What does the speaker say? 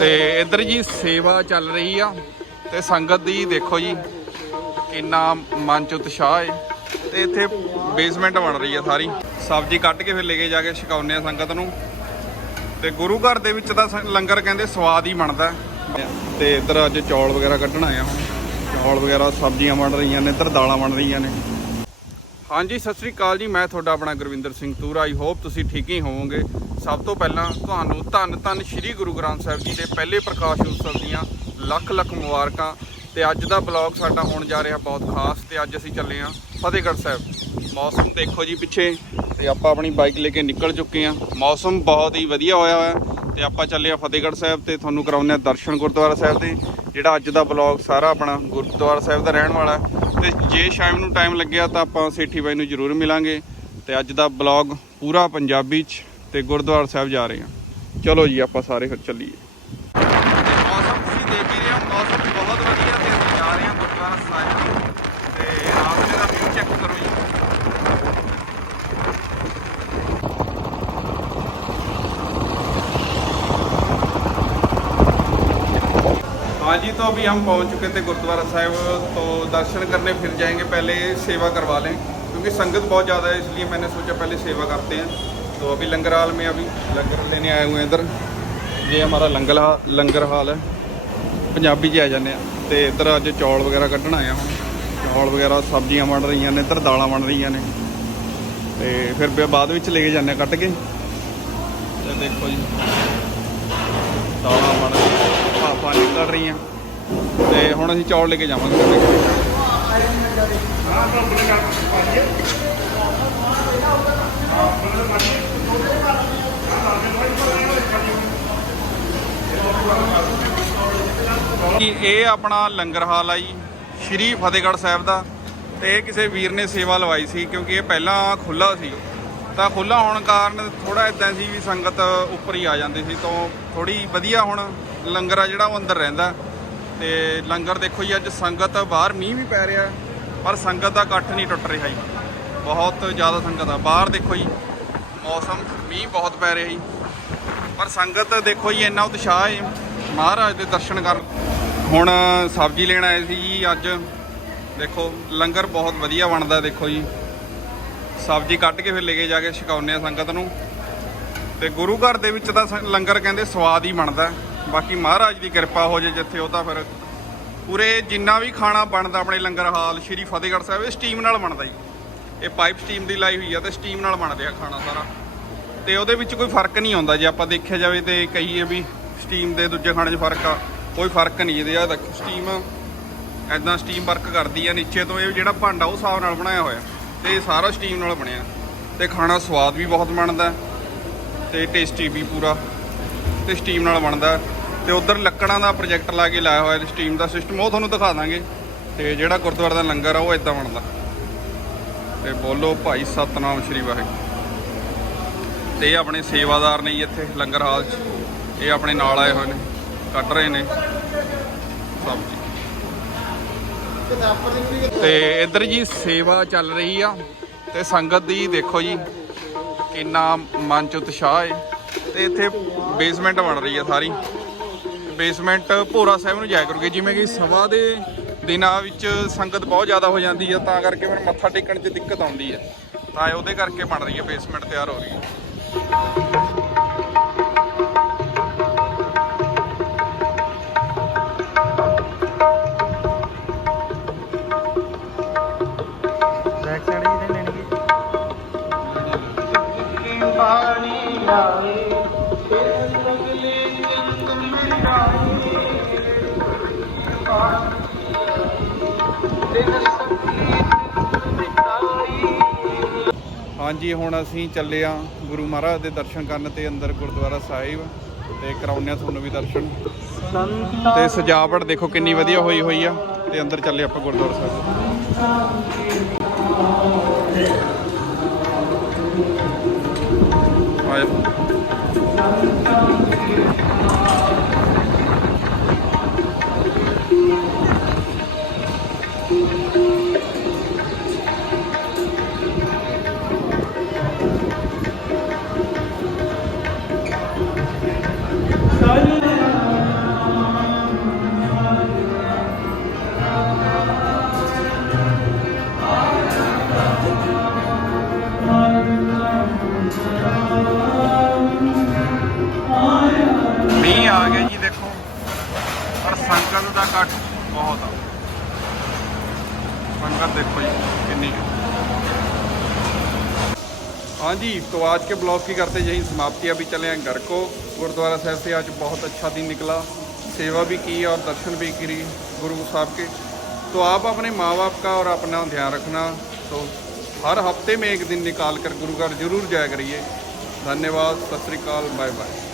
ਤੇ ਇੱਧਰ ਜੀ ਸੇਵਾ ਚੱਲ ਰਹੀ ਆ ਤੇ ਸੰਗਤ ਦੀ ਦੇਖੋ ਜੀ, ਕਿੰਨਾ ਮਨ ਚ ਉਤਸ਼ਾਹ ਹੈ ਤੇ ਇੱਥੇ ਬੇਸਮੈਂਟ ਬਣ ਰਹੀ ਆ ਸਾਰੀ। ਸਬਜ਼ੀ ਕੱਟ ਕੇ ਫਿਰ ਲੈ ਕੇ ਜਾ ਕੇ ਛਕਾਉਂਦੇ ਆ ਸੰਗਤ ਨੂੰ। ਤੇ ਗੁਰੂ ਘਰ ਦੇ ਵਿੱਚ ਤਾਂ ਸ- ਲੰਗਰ ਕਹਿੰਦੇ ਸਵਾਦ ਹੀ ਬਣਦਾ। ਹੈ। ਤੇ ਇੱਧਰ ਅੱਜ ਚੌਲ ਵਗੈਰਾ ਕੱਢਣ ਆਇਆ ਹੁਣ। ਚੌਲ ਵਗੈਰਾ ਸਬਜ਼ੀਆਂ ਬਣ ਰਹੀਆਂ ਨੇ, ਇੱਧਰ ਦਾਲਾਂ ਬਣ ਰਹੀਆਂ ਨੇ। ਹਾਂਜੀ, ਸਤਿ ਸ੍ਰੀ ਅਕਾਲ ਜੀ। ਮੈਂ ਤੁਹਾਡਾ ਆਪਣਾ ਗੁਰਵਿੰਦਰ ਸਿੰਘ ਤੂਰ। ਆਈ ਹੋਪ ਤੁਸੀਂ ਠੀਕ ਹੀ ਹੋਵੋਗੇ। ਸਭ ਤੋਂ ਪਹਿਲਾਂ ਤੁਹਾਨੂੰ ਧੰਨ ਧੰਨ ਸ੍ਰੀ ਗੁਰੂ ਗ੍ਰੰਥ ਸਾਹਿਬ ਜੀ ਦੇ ਪਹਿਲੇ ਪ੍ਰਕਾਸ਼ ਉਤਸਵ ਦੀਆਂ ਲੱਖ ਲੱਖ ਮੁਬਾਰਕਾਂ। ਤੇ ਅੱਜ ਦਾ ਬਲੌਗ ਸਾਡਾ ਹੋਣ ਜਾ ਰਿਹਾ ਬਹੁਤ ਖਾਸ ਤੇ ਅੱਜ ਅਸੀਂ ਚੱਲੇ ਹਾਂ ਫਤਿਹਗੜ੍ਹ ਸਾਹਿਬ। ਮੌਸਮ ਦੇਖੋ ਜੀ ਪਿੱਛੇ। ਤੇ ਆਪਾਂ ਆਪਣੀ ਬਾਈਕ ਲੈ ਕੇ ਨਿਕਲ ਚੁੱਕੇ ਹਾਂ। ਮੌਸਮ ਬਹੁਤ ਹੀ ਵਧੀਆ ਹੋਇਆ ਹੋਇਆ। ਤੇ ਆਪਾਂ ਚੱਲੇ ਹਾਂ ਫਤਿਹਗੜ੍ਹ ਸਾਹਿਬ ਤੇ ਤੁਹਾਨੂੰ ਕਰਾਉਂਦੇ ਹਾਂ ਦਰਸ਼ਨ ਗੁਰਦੁਆਰਾ ਸਾਹਿਬ ਦੇ, ਜਿਹੜਾ ਅੱਜ ਦਾ ਬਲੌਗ ਸਾਰਾ ਆਪਣਾ ਗੁਰਦੁਆਰਾ ਸਾਹਿਬ ਦਾ ਰਹਿਣ ਵਾਲਾ ਤੇ ਜੇ ਸ਼ਾਮ ਨੂੰ ਟਾਈਮ ਲੱਗਿਆ ਤਾਂ ਆਪਾਂ ਸੇਠੀ ਬਾਈ ਨੂੰ ਜ਼ਰੂਰ ਮਿਲਾਂਗੇ। ਤੇ ਅੱਜ ਦਾ ਬਲੌਗ ਪੂਰਾ ਪੰਜਾਬੀ ਚ ਤੇ ਗੁਰਦੁਆਰਾ ਸਾਹਿਬ ਜਾ ਰਹੇ ਹਾਂ। ਚਲੋ ਜੀ, ਆਪਾਂ ਸਾਰੇ ਫਿਰ ਚੱਲੀਏ। ਮੌਸਮ ਤੁਸੀਂ ਦੇਖ ਹੀ ਰਹੇ ਹੋ, ਮੌਸਮ ਬਹੁਤ ਵਧੀਆ ਤੇ ਅਸੀਂ ਜਾ ਰਹੇ ਹਾਂ ਗੁਰਦੁਆਰਾ ਸਾਹਿਬ। ਤੇ ਰਾਸਤੇ ਦਾ ਵਿਊ ਚੈੱਕ ਕਰੋ ਜੀ। हाँ जी तो अभी हम पहुंच चुके थे गुरुद्वारा साहिब तो दर्शन करने फिर जाएंगे पहले सेवा करवा लें क्योंकि संगत बहुत ज़्यादा है इसलिए मैंने सोचा पहले सेवा करते हैं तो अभी लंगर हाल में अभी लंगर लेने आए हुए हैं इधर ये हमारा लंगर हा- लंगर हाल है ਪੰਜਾਬੀ 'ਚ ਆ ਜਾਂਦੇ ਆ ਤੇ ਇੱਧਰ ਅੱਜ ਚੌਲ ਵਗੈਰਾ ਕੱਢਣ ਆਇਆ ਹੁਣ ਚੌਲ ਵਗੈਰਾ ਸਬਜ਼ੀਆਂ ਬਣ ਰਹੀਆਂ ਨੇ ਇੱਧਰ ਦਾਲਾਂ ਬਣ ਰਹੀਆਂ ਨੇ ਤੇ ਫਿਰ ਬ- ਬਾਅਦ ਵਿੱਚ ਲੈ ਕੇ ਜਾਂਦੇ ਆ ਕੱਢ ਕੇ ਤੇ ਦੇਖੋ ਜੀ ਰਹੀਆਂ ਤੇ ਹੁਣ ਅਸੀਂ ਚੌਲ ਲੈ ਕੇ ਜਾਵਾਂਗੇ। ਇਹ ਆਪਣਾ ਲੰਗਰ ਹਾਲ ਆ ਜੀ, ਸ਼੍ਰੀ ਫਤਿਹਗੜ੍ਹ ਸਾਹਿਬ ਦਾ। ਤੇ ਇਹ ਕਿਸੇ ਵੀਰ ਨੇ ਸੇਵਾ ਲਵਾਈ ਸੀ, ਕਿਉਂਕਿ ਇਹ ਪਹਿਲਾਂ ਖੁੱਲਾ ਸੀ। ਤਾਂ ਖੁੱਲਾ ਹੋਣ ਕਾਰਨ ਥੋੜਾ ਇਦਾਂ ਸੀ ਵੀ ਸੰਗਤ ਉੱਪਰ ਹੀ ਆ ਜਾਂਦੀ ਸੀ, ਤੋਂ ਥੋੜੀ ਵਧੀਆ ਹੁਣ ਲੰਗਰ ਆ ਜਿਹੜਾ ਉਹ ਅੰਦਰ ਰਹਿੰਦਾ। ਤੇ ਲੰਗਰ ਦੇਖੋ ਜੀ, ਅੱਜ ਸੰਗਤ ਬਾਹਰ ਮੀਂਹ ਵੀ ਪੈ ਰਿਹਾ, ਪਰ ਸੰਗਤ ਦਾ ਇਕੱਠ ਨਹੀਂ ਟੁੱਟ ਰਿਹਾ ਜੀ। ਬਹੁਤ ਜ਼ਿਆਦਾ ਸੰਗਤ ਆ। ਬਾਹਰ ਦੇਖੋ ਜੀ, ਮੌਸਮ, ਮੀਂਹ ਬਹੁਤ ਪੈ ਰਿਹਾ ਜੀ। ਪਰ ਸੰਗਤ ਦੇਖੋ ਜੀ, ਇੰਨਾ ਉਤਸ਼ਾਹ ਹੈ। ਮਹਾਰਾਜ ਦੇ ਦਰਸ਼ਨ ਕਰ ਹੁਣ ਸਬਜ਼ੀ ਲੈਣ ਆਏ ਸੀ ਜੀ ਅੱਜ। ਦੇਖੋ, ਲੰਗਰ ਬਹੁਤ ਵਧੀਆ ਬਣਦਾ ਦੇਖੋ ਜੀ। ਸਬਜ਼ੀ ਕੱਟ ਕੇ ਫਿਰ ਲੈ ਕੇ ਜਾ ਕੇ ਛਕਾਉਂਦੇ ਆ ਸੰਗਤ ਨੂੰ। ਤੇ ਗੁਰੂ ਘਰ ਦੇ ਵਿੱਚ ਤਾਂ ਸ- ਲੰਗਰ ਕਹਿੰਦੇ ਸਵਾਦ ਹੀ ਬਣਦਾ। ਬਾਕੀ ਮਹਾਰਾਜ ਦੀ ਕਿਰਪਾ ਹੋ ਜੇ ਜਿੱਥੇ ਉਹ ਤਾਂ ਫਿਰ ਪੂਰੇ ਜਿੰਨਾ ਵੀ ਖਾਣਾ ਬਣਦਾ ਆਪਣੇ ਲੰਗਰ ਹਾਲ, ਸ਼੍ਰੀ ਫਤਿਹਗੜ੍ਹ ਸਾਹਿਬ, ਇਹ ਸਟੀਮ ਨਾਲ ਬਣਦਾ ਜੀ। ਇਹ ਪਾਈਪ ਸਟੀਮ ਦੀ ਲਾਈ ਹੋਈ ਆ ਤੇ ਸਟੀਮ ਨਾਲ ਬਣਦੇ ਆ ਖਾਣਾ ਸਾਰਾ। ਤੇ ਉਹਦੇ ਵਿੱਚ ਕੋਈ ਫ਼ਰਕ ਨਹੀਂ ਆਉਂਦਾ ਜੇ ਆਪਾਂ ਦੇਖਿਆ ਜਾਵੇ ਤੇ ਕਹੀਏ ਵੀ ਸਟੀਮ ਦੇ ਦੂਜੇ ਖਾਣੇ 'ਚ ਫ਼ਰਕ ਆ, ਕੋਈ ਫ਼ਰਕ ਨਹੀਂ ਇਹਦੇ ਆ ਦੇਖੋ ਸਟੀਮ ਐਦਾਂ ਸਟੀਮ ਵਰਕ ਕਰਦੀ ਆ ਨੀਚੇ ਤੋਂ, ਇਹ ਜਿਹੜਾ ਭਾਂਡਾ ਉਹ ਹਿਸਾਬ ਨਾਲ ਬਣਾਇਆ ਹੋਇਆ। ਤੇ ਸਾਰਾ ਸਟੀਮ ਨਾਲ ਬਣਿਆ। ਤੇ ਖਾਣਾ ਸਵਾਦ ਵੀ ਬਹੁਤ ਬਣਦਾ ਤੇ ਟੇਸਟੀ ਵੀ ਪੂਰਾ। ਤੇ ਸਟੀਮ ਨਾਲ ਬਣਦਾ। ਤੇ ਉਧਰ ਲੱਕੜਾਂ ਦਾ ਪ੍ਰੋਜੈਕਟ ਲਾ ਕੇ ਲਾਇਆ ਹੋਇਆ ਸਟੀਮ ਦਾ ਸਿਸਟਮ, ਉਹ ਤੁਹਾਨੂੰ ਦਿਖਾ ਦਾਂਗੇ। ਤੇ ਜਿਹੜਾ ਗੁਰਦੁਆਰਾ ਦਾ ਲੰਗਰ ਆ, ਉਹ ਇਦਾਂ ਬਣਦਾ। ਤੇ ਬੋਲੋ ਭਾਈ ਸਤਨਾਮ ਸ਼੍ਰੀ ਵਾਹਿਗੁਰੂ। ਤੇ ਇਹ ਆਪਣੇ ਸੇਵਾਦਾਰ ਨੇ ਜੀ ਇੱਥੇ ਲੰਗਰ ਹਾਲ 'ਚ। ਇਹ ਆਪਣੇ ਨਾਲ ਆਏ ਹੋਏ ਨੇ, ਕੱਢ ਰਹੇ ਨੇ। ਸਬਜ਼ੀ ਤੇ ਇੱਧਰ ਜੀ ਸੇਵਾ ਚੱਲ ਰਹੀ ਆ। ਤੇ ਸੰਗਤ ਦੀ ਦੇਖੋ ਜੀ, ਕਿੰਨਾ ਮਨ ਚ ਉਤਸ਼ਾਹ ਹੈ ਤੇ ਇੱਥੇ ਬੇਸਮੈਂਟ ਬਣ ਰਹੀ ਆ ਸਾਰੀ। ਬੇਸਮੈਂਟ ਭੋਰਾ ਸਾਹਿਬ ਨੂੰ ਜਾਇਆ ਕਰੂਗੇ। ਜਿਵੇਂ ਕਿ ਸਭਾ ਦੇ ਦਿਨਾਂ ਵਿੱਚ ਸੰਗਤ ਬਹੁਤ ਜ਼ਿਆਦਾ ਹੋ ਜਾਂਦੀ ਹੈ ਤਾਂ ਕਰਕੇ ਫਿਰ ਮੱਥਾ ਟੇਕਣ 'ਚ ਦਿੱਕਤ ਆਉਂਦੀ ਹੈ ਤਾਂ ਉਹਦੇ ਕਰਕੇ ਬਣ ਰਹੀ ਹੈ ਬੇਸਮੈਂਟ ਤਿਆਰ ਹੋ ਰਹੀ ਹੈ ਬੈਕ ਹਾਂਜੀ, ਹੁਣ ਅਸੀਂ ਚੱਲੇ ਆ ਗੁਰੂ ਮਹਾਰਾਜ ਦੇ ਦਰਸ਼ਨ ਕਰਨ ਤੇ ਅੰਦਰ ਗੁਰਦੁਆਰਾ ਸਾਹਿਬ ਤੇ ਕਰਾਉਂਦੇ ਆ ਤੁਹਾਨੂੰ ਵੀ ਦਰਸ਼ਨ। ਤੇ ਸਜਾਵਟ ਦੇਖੋ ਕਿੰਨੀ ਵਧੀਆ ਹੋਈ ਹੋਈ ਆ ਤੇ ਅੰਦਰ ਚੱਲੇ ਆਪਾਂ ਗੁਰਦੁਆਰਾ ਸਾਹਿਬ। ਮੀਂਹ ਆ ਗਿਆ ਜੀ ਦੇਖੋ ਪਰ ਸੰਗਤ ਦਾ ਇਕੱਠ ਬਹੁਤ ਆ। संगत देखो है। हाँ जी तो आज के ब्लॉग की करते यही समाप्ति। अभी चले हैं घर को। गुरुद्वारा साहब से आज बहुत अच्छा दिन निकला। सेवा भी की और दर्शन भी करी गुरु साहब के। तो आप अपने माँ बाप का और अपना ध्यान रखना। तो हर हफ़्ते में एक दिन निकाल कर गुरु घर ज़रूर जाया करिए। धन्यवाद, सत श्रीकाल बाय बाय